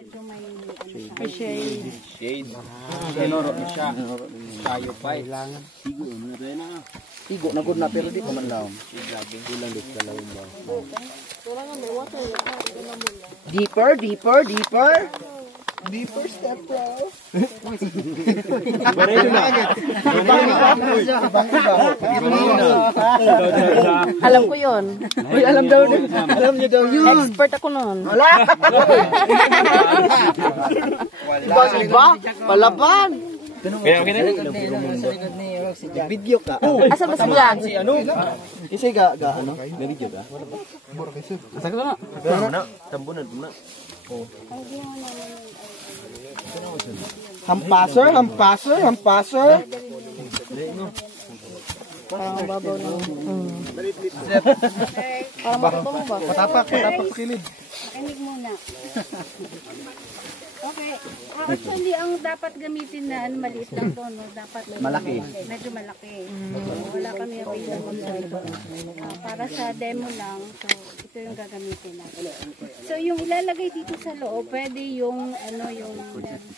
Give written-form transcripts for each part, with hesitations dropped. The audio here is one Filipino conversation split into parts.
medyo may shade. Shade. Sinoro na siya. Tayo pa eh. Tigo na good na pero di pa man laom. Deeper, deeper, deeper. Deeper step, bro. Alam ko yun. Uy, alam daw din. Alam niyo daw yun. Expert ako nun. Wala. Iba? Palaban. Kaya okay na. Video ka. Asa ba si Jan? Isa ga ano? May video ka? Asa ka na? Tambunan. Tambunan. Hampaser, hampaser, hampaser. Parang babaw na. Parang Matapak, matapak kilid. makinig muna. Okay. Actually, ang dapat gamitin na maliit lang to, no? Dapat Malaki. medyo malaki. Wala kami available sa ito. Para sa demo lang, so ito yung gagamitin natin. So yung ilalagay dito sa loob, pwede yung yung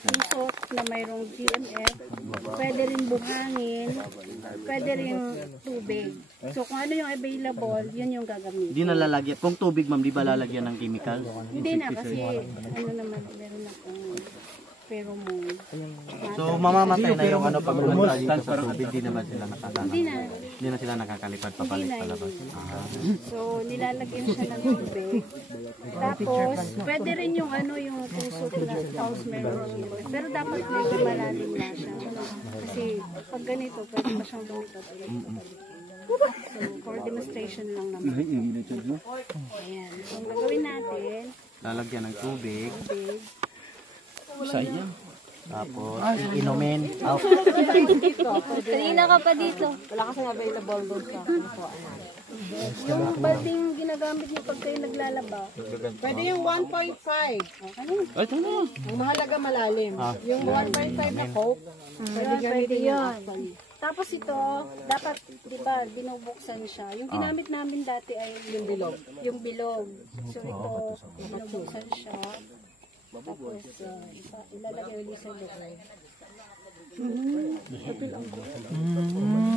tusok na mayroong GMF, pwede rin buhangin, pwede rin tubig. So kung ano yung available, yun yung gagamitin. Di na lalagyan. Kung tubig, ma'am, di ba lalagyan ng chemical? Hindi na kasi naman meron akong pheromone. So, mamamatay na yung pag lumanta dito sa tubig. Di naman sila nakakalipat. Hindi na sila nakakalipad papalit palabas. So, nilalagyan siya ng tubig. Tapos, pwede rin yung yung tusok na house meron. Pero dapat medyo malalim na siya. Kasi pag ganito, pwede pa siyang lumito. So, for demonstration lang naman. Ayan. So, ang gagawin natin, Lalagyan ng tubig. Sayang. Tapos, inumin. kanina ka pa dito. Wala kasing available doon sa yung balding ginagamit niyo pag kayo naglalaba. Pwede yung 1.5. Ay, ito na. Ang mahalaga malalim. Yung 1.5 na coke, pwede Pwede gamitin yun. yun. Tapos ito, dapat, di ba, binubuksan siya. Yung ginamit namin dati ay yung bilog. Yung bilog. So ito, binubuksan siya. Tapos, ilalagay ulit sa loob.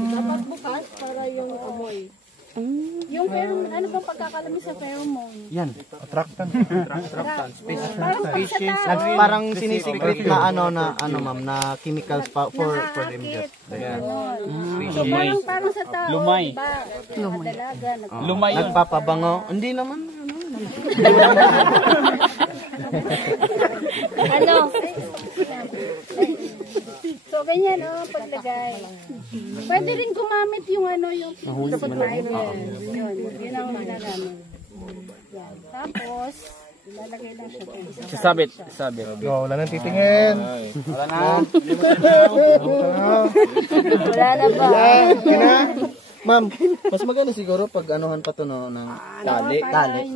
Dapat bukas para yung amoy. Yung pheromone, ano bang pagkakalami sa pheromone? Yan. Parang sa tao. Parang sinisikret na ma'am, na chemicals for MDS. So parang sa tao, Lumay. diba? Dalaga, Lumay yun. Nagpapabango. Hindi naman. So ganyan paglagay. Pwede rin gumamit yung yung fiber. Yun ang ginagamit. Yan. Tapos ilalagay lang siya dito. Sabit. Wala nang titingin. Wala na. Wala na ba? Ma'am, mas maganda siguro pag anuhan pa to ng tali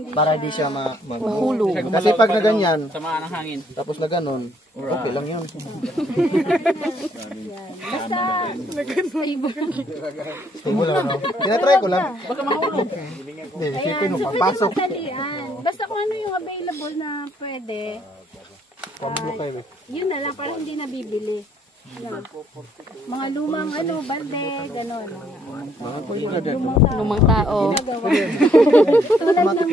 para di siya mahulog. Kasi pag na ganyan, Samaan ng hangin. tapos na ganon, okay lang yun. Basta Tinatry ko lang. Baka mahulog. ayan, so pinagmadalian. Basta kung ano yung available na pwede. Yun na lang, parang hindi nabibili. Yan. Mga lumang balde, gano'n. Lumang tao. Tulad ng